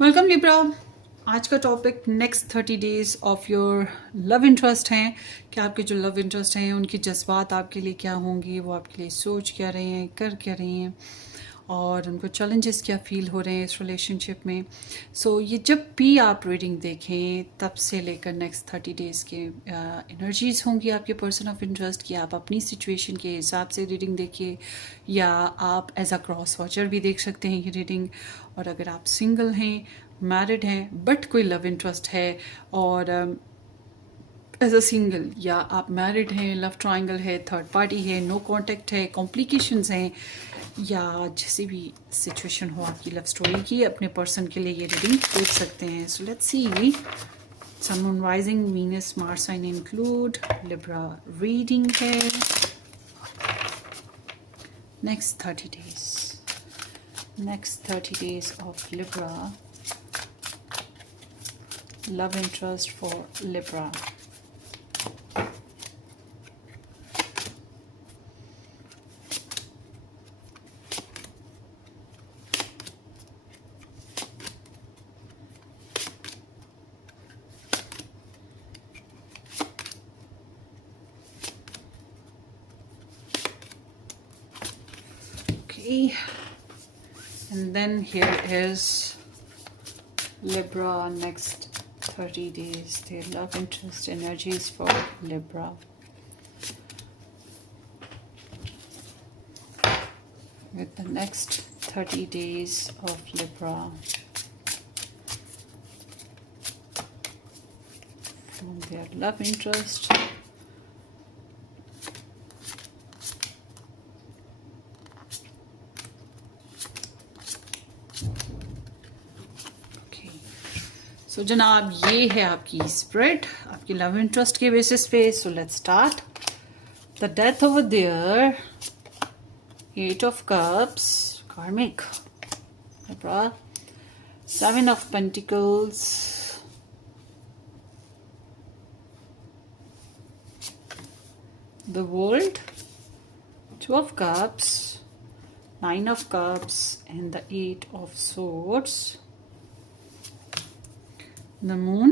Welcome Libra. आज का topic next 30 days of your love interest हैं कि आपके जो लव इंटरेस्ट हैं उनके जज्बात आपके लिए क्या होंगे, वो आपके लिए सोच क्या रहे हैं, कर क्या रहे हैं और उनको चैलेंजेस क्या फील हो रहे हैं इस रिलेशनशिप में। सो ये जब भी आप रीडिंग देखें तब से लेकर नेक्स्ट 30 डेज़ के एनर्जीज़ होंगी आपके पर्सन ऑफ इंटरेस्ट की। आप अपनी सिचुएशन के हिसाब से रीडिंग देखिए या आप एज अ क्रॉस वॉचर भी देख सकते हैं ये रीडिंग। और अगर आप सिंगल हैं, मैरिड हैं बट कोई लव इंटरेस्ट है और एज अ सिंगल, या आप मैरिड हैं, लव ट्रायंगल है, थर्ड पार्टी है, नो कांटेक्ट है, कॉम्प्लिकेशंस हैं, या जैसी भी सिचुएशन हो आपकी लव स्टोरी की, अपने पर्सन के लिए ये रीडिंग देख सकते हैं। So let's see sun moon rising Venus Mars sign include Libra reading है next 30 days of Libra, love interest for Libra. Okay, and then here is Libra next 30 days, their love interest energies for Libra. With the next 30 days of Libra from their love interest. सो जनाब ये है आपकी spread आपकी love interest के basis पे। So let's start. The death over there, 8 of cups, karmic, 7 of pentacles, the world, 2 of cups, 9 of cups, and the 8 of swords. The moon,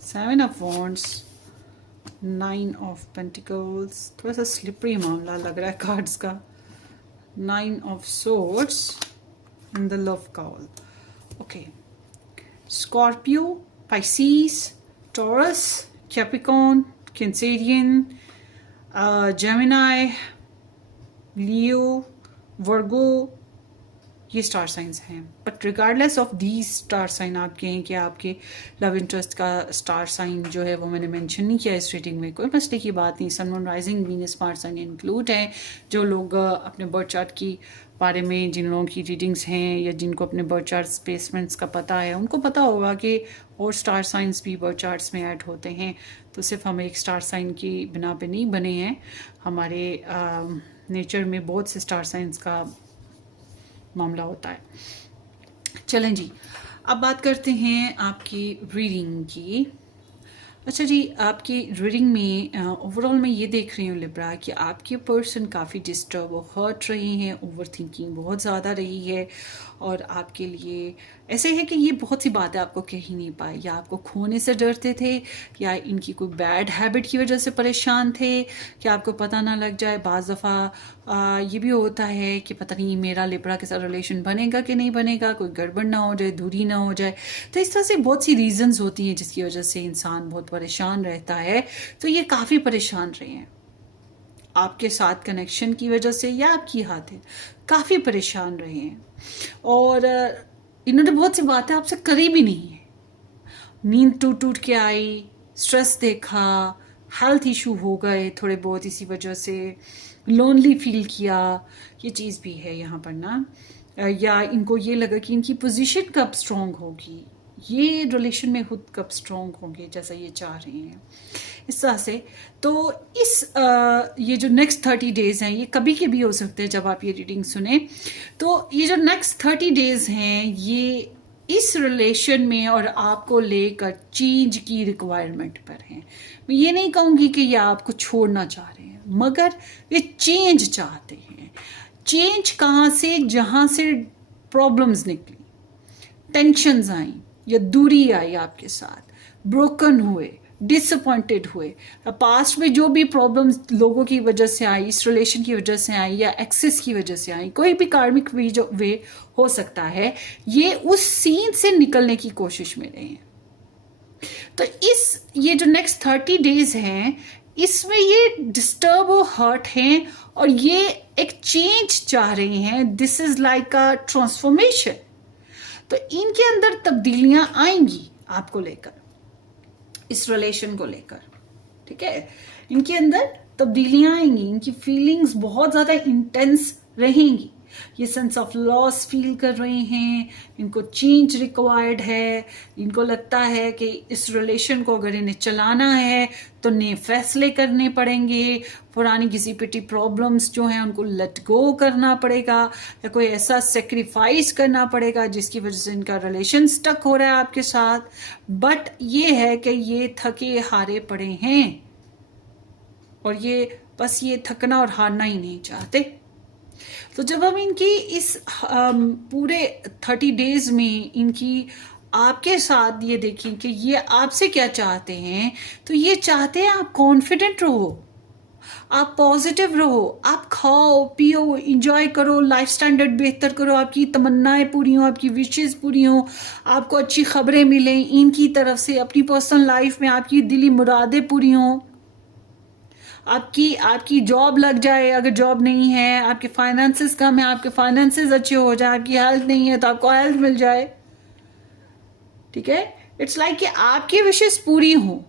7 of wands, 9 of pentacles, थोड़ा सा slippery मामला लग रहा है cards का, 9 of swords and the love cowl. Okay, Scorpio, Pisces, Taurus, Capricorn, Cancerian, Gemini, Leo, Virgo, ये star signs हैं। But regardless of these star sign आपके हैं कि आपके लव इंटरेस्ट का स्टार साइन जो है वो मैंने मेंशन नहीं किया इस रीडिंग में, कोई मसले की बात नहीं। Sun moon rising Venus Mars sign include है। जो लोग अपने बर्थ चार्ट की बारे में, जिन लोगों की रीडिंग्स हैं या जिनको अपने बर्थ चार्ट प्लेसमेंट्स का पता है, उनको पता होगा कि और स्टार साइंस भी बर्थ चार्ट्स में ऐड होते हैं। तो सिर्फ हम एक स्टार साइन की बिना पे नहीं बने हैं, हमारे नेचर में बहुत से स्टार साइंस का मामला होता है। चलें जी, अब बात करते हैं आपकी रीडिंग की। अच्छा जी, आपकी रीडिंग में ओवरऑल मैं ये देख रही हूँ लिब्रा कि आपके पर्सन काफ़ी डिस्टर्ब और हर्ट रहे हैं, ओवर थिंकिंग बहुत ज़्यादा रही है और आपके लिए ऐसे है कि ये बहुत सी बातें आपको कह ही नहीं पाए, या आपको खोने से डरते थे या इनकी कोई बैड हैबिट की वजह से परेशान थे कि आपको पता ना लग जाए। बाज़ दफ़ा ये भी होता है कि पता नहीं मेरा लिब्रा के साथ रिलेशन बनेगा कि नहीं बनेगा, कोई गड़बड़ ना हो जाए, दूरी ना हो जाए। तो इस तरह से बहुत सी रीज़न्स होती हैं जिसकी वजह से इंसान बहुत परेशान रहता है। तो ये काफ़ी परेशान रहे हैं आपके साथ कनेक्शन की वजह से, या आपकी हाथ है काफ़ी परेशान रहे हैं और इन्होंने बहुत सी बातें आपसे करी भी नहीं है। नींद टूट टूट के आई, स्ट्रेस देखा, हेल्थ इशू हो गए थोड़े बहुत इसी वजह से, लोनली फील किया, ये चीज़ भी है यहाँ पर ना। या इनको ये लगा कि इनकी पोजीशन कब स्ट्रॉन्ग होगी, ये रिलेशन में खुद कब स्ट्रॉन्ग होंगे जैसा ये चाह रहे हैं, इस तरह से। तो इस ये जो नेक्स्ट 30 डेज़ हैं, ये कभी के भी हो सकते हैं जब आप ये रीडिंग सुने। तो ये जो नेक्स्ट 30 डेज़ हैं ये इस रिलेशन में और आपको लेकर चेंज की रिक्वायरमेंट पर हैं। मैं ये नहीं कहूँगी कि ये आपको छोड़ना चाह रहे हैं, मगर ये चेंज चाहते हैं। चेंज कहाँ से, जहाँ से प्रॉब्लम्स निकली, टेंशन्स आई या दूरी आई आपके साथ, ब्रोकन हुए, डिसअपॉइंटेड हुए, पास्ट में जो भी प्रॉब्लम्स लोगों की वजह से आई, इस रिलेशन की वजह से आई या एक्सेस की वजह से आई, कोई भी कार्मिक वे हो सकता है, ये उस सीन से निकलने की कोशिश में रहे हैं। तो ये जो नेक्स्ट 30 डेज हैं, इसमें ये डिस्टर्ब और हर्ट हैं और ये एक चेंज चाह रहे हैं। This is like a transformation. तो इनके अंदर तब्दीलियां आएंगी आपको लेकर, इस रिलेशन को लेकर, ठीक है। इनके अंदर तब्दीलियां आएंगी, इनकी फीलिंग्स बहुत ज्यादा इंटेंस रहेंगी, ये सेंस ऑफ लॉस फील कर रहे हैं, इनको चेंज रिक्वायर्ड है, इनको लगता है कि इस रिलेशन को अगर इन्हें चलाना है तो नए फैसले करने पड़ेंगे, पुरानी घिसी पिटी प्रॉब्लम्स जो हैं उनको लेट गो करना पड़ेगा, या कोई ऐसा सेक्रीफाइस करना पड़ेगा जिसकी वजह से इनका रिलेशन स्टक हो रहा है आपके साथ। बट ये है कि ये थके हारे पड़े हैं और ये बस ये थकना और हारना ही नहीं चाहते। तो जब हम इनकी इस पूरे 30 डेज में इनकी आपके साथ ये देखें कि ये आपसे क्या चाहते हैं, तो ये चाहते हैं आप कॉन्फिडेंट रहो, आप पॉजिटिव रहो, आप खाओ पियो इंजॉय करो, लाइफ स्टैंडर्ड बेहतर करो, आपकी तमन्नाएं पूरी हो, आपकी विशेस पूरी हो, आपको अच्छी खबरें मिलें इनकी तरफ से, अपनी पर्सनल लाइफ में आपकी दिली मुरादें पूरी हों, आपकी जॉब लग जाए, अगर जॉब नहीं है, आपके फाइनेंसेस कम है, आपके फाइनेंसेस अच्छे हो जाए, आपकी हेल्थ नहीं है तो आपको हेल्थ मिल जाए, ठीक है। इट्स लाइक कि आपकी विशेष पूरी हो,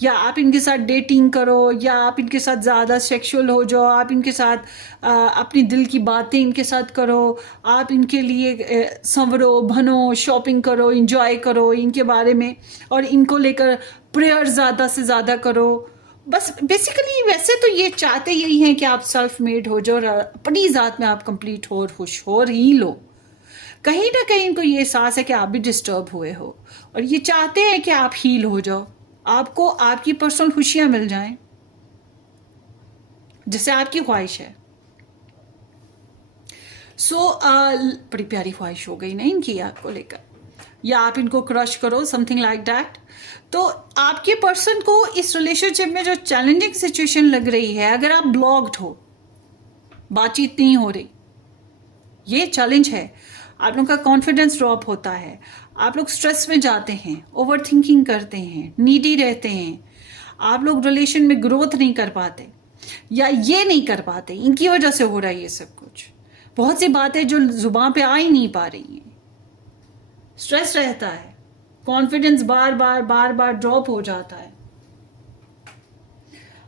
या आप इनके साथ डेटिंग करो, या आप इनके साथ ज़्यादा सेक्सुअल हो जाओ, आप इनके साथ अपनी दिल की बातें इनके साथ करो, आप इनके लिए संवरो भनो, शॉपिंग करो, इंजॉय करो इनके बारे में, और इनको लेकर प्रेयर ज़्यादा से ज़्यादा करो। बस बेसिकली वैसे तो ये चाहते यही हैं कि आप सेल्फ मेड हो जाओ और अपनी ज़ात में आप कंप्लीट हो और खुश हो और ही लो। कहीं ना कहीं इनको ये एहसास है कि आप भी डिस्टर्ब हुए हो और ये चाहते हैं कि आप हील हो जाओ, आपको आपकी पर्सनल खुशियां मिल जाएं जिसे आपकी ख्वाहिश है। बड़ी प्यारी ख्वाहिश हो गई ना इनकी आपको लेकर, या आप इनको क्रश करो, समथिंग लाइक दैट। तो आपके पर्सन को इस रिलेशनशिप में जो चैलेंजिंग सिचुएशन लग रही है, अगर आप ब्लॉक्ड हो, बातचीत नहीं हो रही, ये चैलेंज है, आप लोगों का कॉन्फिडेंस ड्रॉप होता है, आप लोग स्ट्रेस में जाते हैं, ओवर थिंकिंग करते हैं, नीडी रहते हैं, आप लोग रिलेशन में ग्रोथ नहीं कर पाते या ये नहीं कर पाते, इनकी वजह से हो रहा है ये सब कुछ। बहुत सी बातें जो जुबान पे आ ही नहीं पा रही हैं, स्ट्रेस रहता है, कॉन्फिडेंस बार बार ड्रॉप हो जाता है,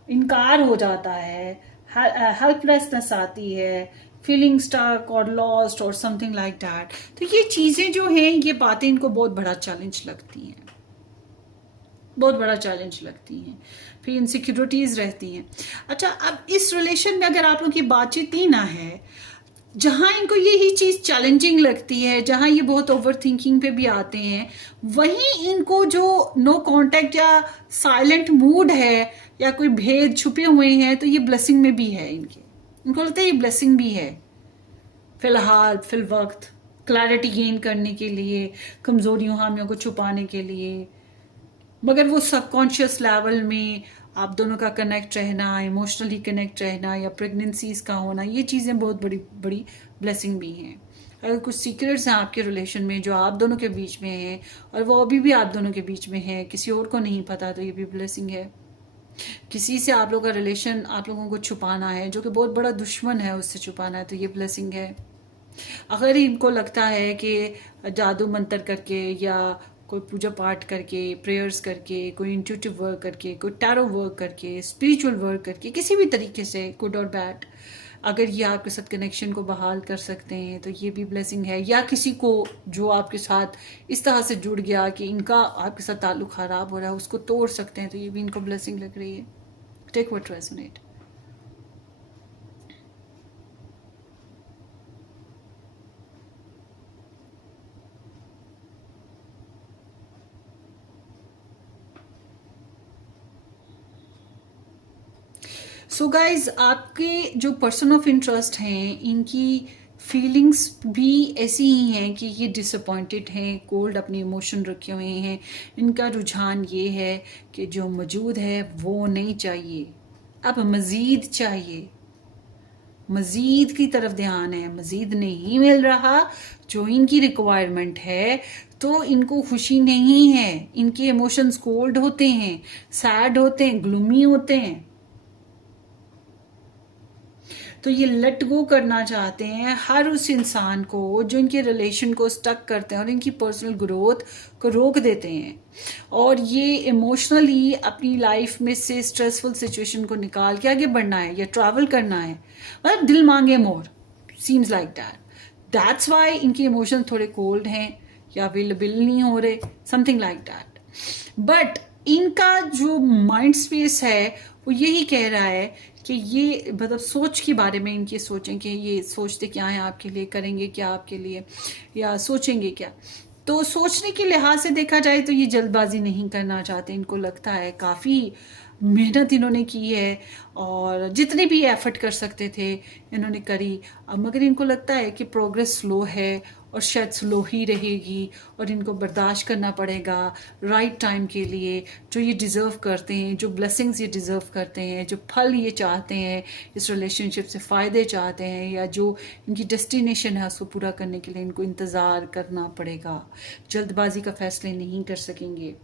इनकार हो जाता है, हेल्पलेसनेस आती है, फीलिंग स्टक और लॉस्ट और समथिंग लाइक दैट। तो ये चीजें जो हैं, ये बातें इनको बहुत बड़ा चैलेंज लगती हैं, बहुत बड़ा चैलेंज लगती हैं, फिर इनसिक्योरिटीज रहती हैं। अच्छा, अब इस रिलेशन में अगर आप लोग की बातचीत ही ना है, जहां इनको यही चीज चैलेंजिंग लगती है, जहां ये बहुत ओवर थिंकिंग पे भी आते हैं, वहीं इनको जो नो कांटेक्ट या साइलेंट मूड है या कोई भेद छुपे हुए हैं, तो ये ब्लेसिंग में भी है इनको लगता है ये ब्लेसिंग भी है फिलहाल फिल वक्त, क्लैरिटी गेन करने के लिए, कमजोरियों हामियों को छुपाने के लिए। मगर वो सबकॉन्शियस लेवल में आप दोनों का कनेक्ट रहना, इमोशनली कनेक्ट रहना या प्रेगनेंसीज का होना, ये चीज़ें बहुत बड़ी बड़ी ब्लेसिंग भी हैं। अगर कुछ सीक्रेट्स हैं आपके रिलेशन में जो आप दोनों के बीच में हैं और वो अभी भी आप दोनों के बीच में है, किसी और को नहीं पता, तो ये भी ब्लेसिंग है। किसी से आप लोगों का रिलेशन आप लोगों को छुपाना है, जो कि बहुत बड़ा दुश्मन है, उससे छुपाना है, तो ये ब्लेसिंग है। अगर इनको लगता है कि जादू मंत्र करके या कोई पूजा पाठ करके, प्रेयर्स करके, कोई इंट्यूटिव वर्क करके, कोई टैरो वर्क करके, स्पिरिचुअल वर्क करके, किसी भी तरीके से गुड और बैड, अगर ये आपके साथ कनेक्शन को बहाल कर सकते हैं, तो ये भी ब्लेसिंग है। या किसी को जो आपके साथ इस तरह से जुड़ गया कि इनका आपके साथ ताल्लुक खराब हो रहा है, उसको तोड़ सकते हैं, तो ये भी इनको ब्लेसिंग लग रही है। Take what resonate. So guys आपके जो पर्सन ऑफ इंटरेस्ट हैं इनकी फीलिंग्स भी ऐसी ही हैं कि ये डिसअपॉइंटेड हैं, कोल्ड अपने इमोशन रखे हुए हैं। इनका रुझान ये है कि जो मौजूद है वो नहीं चाहिए, अब मज़ीद चाहिए, मज़ीद की तरफ ध्यान है, मज़ीद नहीं मिल रहा जो इनकी रिक्वायरमेंट है तो इनको खुशी नहीं है, इनके इमोशंस कोल्ड होते हैं, सैड होते हैं, ग्लूमी होते हैं। तो ये लेट गो करना चाहते हैं हर उस इंसान को जो इनके रिलेशन को स्टक करते हैं और इनकी पर्सनल ग्रोथ को रोक देते हैं, और ये इमोशनली अपनी लाइफ में से स्ट्रेसफुल सिचुएशन को निकाल के आगे बढ़ना है या ट्रैवल करना है, मतलब दिल मांगे मोर, सीम्स लाइक दैट्स वाई इनके इमोशन थोड़े कोल्ड हैं या अवेलेबल नहीं हो रहे, समथिंग लाइक दैट। बट इनका जो माइंड स्पेस है वो यही कह रहा है कि ये मतलब सोच के बारे में इनकी सोचें कि ये सोचते क्या हैं आपके लिए, करेंगे क्या आपके लिए, या सोचेंगे क्या। तो सोचने के लिहाज से देखा जाए तो ये जल्दबाजी नहीं करना चाहते। इनको लगता है काफ़ी मेहनत इन्होंने की है और जितने भी एफर्ट कर सकते थे इन्होंने करी, मगर इनको लगता है कि प्रोग्रेस स्लो है और शायद स्लो ही रहेगी और इनको बर्दाश्त करना पड़ेगा राइट टाइम के लिए, जो ये डिज़र्व करते हैं, जो ब्लेसिंग्स ये डिज़र्व करते हैं, जो फल ये चाहते हैं, इस रिलेशनशिप से फ़ायदे चाहते हैं, या जो इनकी डेस्टिनेशन है उसको पूरा करने के लिए इनको इंतज़ार करना पड़ेगा। जल्दबाजी का फैसले नहीं कर सकेंगे,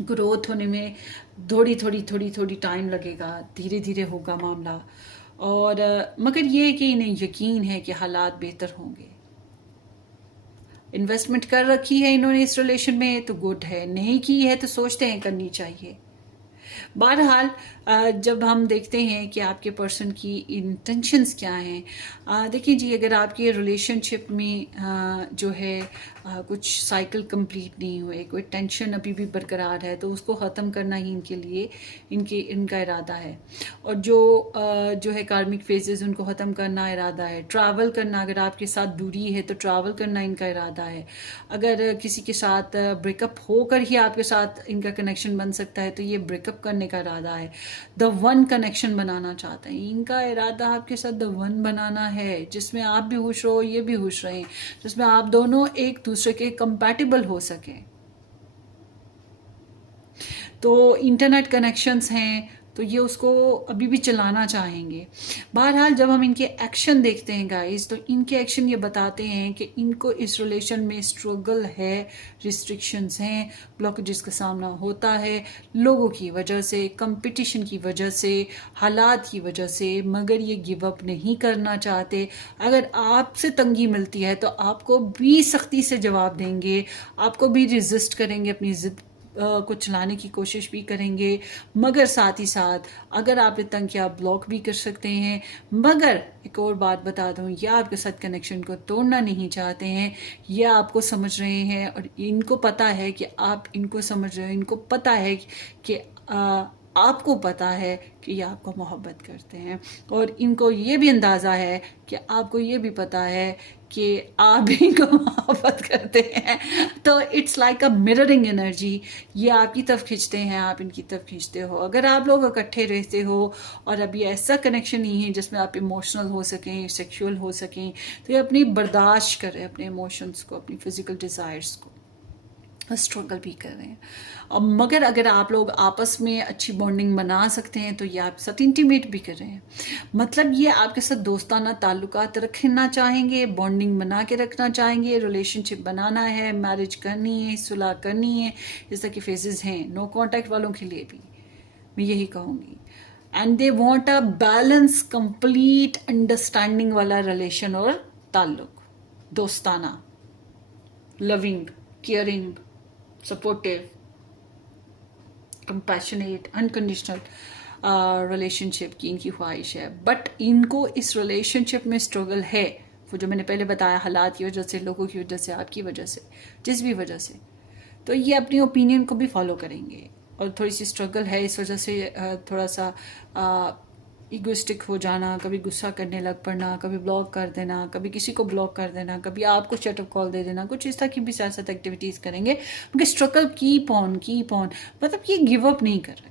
ग्रोथ होने में थोड़ी टाइम लगेगा, धीरे धीरे होगा मामला। और मगर ये कि इन्हें यकीन है कि हालात बेहतर होंगे। इन्वेस्टमेंट कर रखी है इन्होंने इस रिलेशन में तो गुड है, नहीं की है तो सोचते हैं करनी चाहिए। बहरहाल जब हम देखते हैं कि आपके पर्सन की इंटेंशंस क्या हैं, देखिए जी, अगर आपके रिलेशनशिप में जो है कुछ साइकिल कंप्लीट नहीं हुए, कोई टेंशन अभी भी बरकरार है, तो उसको ख़त्म करना ही इनके लिए इनका इरादा है। और जो है कार्मिक फेजेस उनको ख़त्म करना इरादा है। ट्रैवल करना, अगर आपके साथ दूरी है तो ट्रैवल करना इनका इरादा है। अगर किसी के साथ ब्रेकअप होकर ही आपके साथ इनका कनेक्शन बन सकता है तो ये ब्रेकअप करने का इरादा है। द वन कनेक्शन बनाना चाहते हैं, इनका इरादा आपके साथ द वन बनाना है, जिसमें आप भी खुश रहो, ये भी खुश रहें, जिसमें आप दोनों एक दूसरे के कंपैटिबल हो सकें। तो इंटरनेट कनेक्शंस हैं तो ये उसको अभी भी चलाना चाहेंगे। बहरहाल जब हम इनके एक्शन देखते हैं गाइस, तो इनके एक्शन ये बताते हैं कि इनको इस रिलेशन में स्ट्रगल है, रिस्ट्रिक्शंस हैं, ब्लॉकेजेस का सामना होता है लोगों की वजह से, कंपटीशन की वजह से, हालात की वजह से, मगर ये गिव अप नहीं करना चाहते। अगर आपसे तंगी मिलती है तो आपको भी सख्ती से जवाब देंगे, आपको भी रेजिस्ट करेंगे, अपनी ज़िद को चलाने की कोशिश भी करेंगे, मगर साथ ही साथ अगर आपने तंग किया ब्लॉक भी कर सकते हैं। मगर एक और बात बता दूं, ये आपके साथ कनेक्शन को तोड़ना नहीं चाहते हैं, ये आपको समझ रहे हैं और इनको पता है कि आप इनको समझ रहे हो, इनको पता है कि आपको पता है कि ये आपको मोहब्बत करते हैं, और इनको ये भी अंदाज़ा है कि आपको ये भी पता है कि आप भी इनको मोहब्बत करते हैं। तो it's like a mirroring energy, ये आपकी तरफ खींचते हैं, आप इनकी तरफ खींचते हो। अगर आप लोग इकट्ठे रहते हो और अभी ऐसा कनेक्शन नहीं है जिसमें आप इमोशनल हो सकें, सेक्सुअल हो सकें, तो ये अपनी बर्दाश्त करें, अपने इमोशंस को, अपनी फिजिकल डिज़ायर्स को, स्ट्रगल भी कर रहे हैं। मगर अगर आप लोग आपस में अच्छी बॉन्डिंग बना सकते हैं तो ये आपके साथ इंटीमेट भी कर रहे हैं, मतलब ये आपके साथ दोस्ताना ताल्लुकात रखना चाहेंगे, बॉन्डिंग बना के रखना चाहेंगे, रिलेशनशिप बनाना है, मैरिज करनी है, सुलह करनी है, इस तरह के फेजेस हैं। नो कॉन्टैक्ट वालों के लिए भी मैं यही कहूँगी। And they want a balance, complete understanding वाला रिलेशन और ताल्लुक, दोस्ताना, loving, caring, supportive, compassionate, unconditional relationship की इनकी ख्वाहिश है। बट इनको इस रिलेशनशिप में स्ट्रगल है, वो जो मैंने पहले बताया, हालात की वजह से, लोगों की वजह से, आपकी वजह से, जिस भी वजह से, तो ये अपनी ओपिनियन को भी फॉलो करेंगे। और थोड़ी सी स्ट्रगल है इस वजह से, थोड़ा सा इगोइस्टिक हो जाना, कभी गुस्सा करने लग पड़ना, कभी ब्लॉक कर देना, कभी किसी को ब्लॉक कर देना, कभी आपको शटअप कॉल दे देना, कुछ इस तरह की भी साथ एक्टिविटीज़ करेंगे। क्योंकि स्ट्रगल कीप ऑन, मतलब ये गिव अप नहीं कर रहे,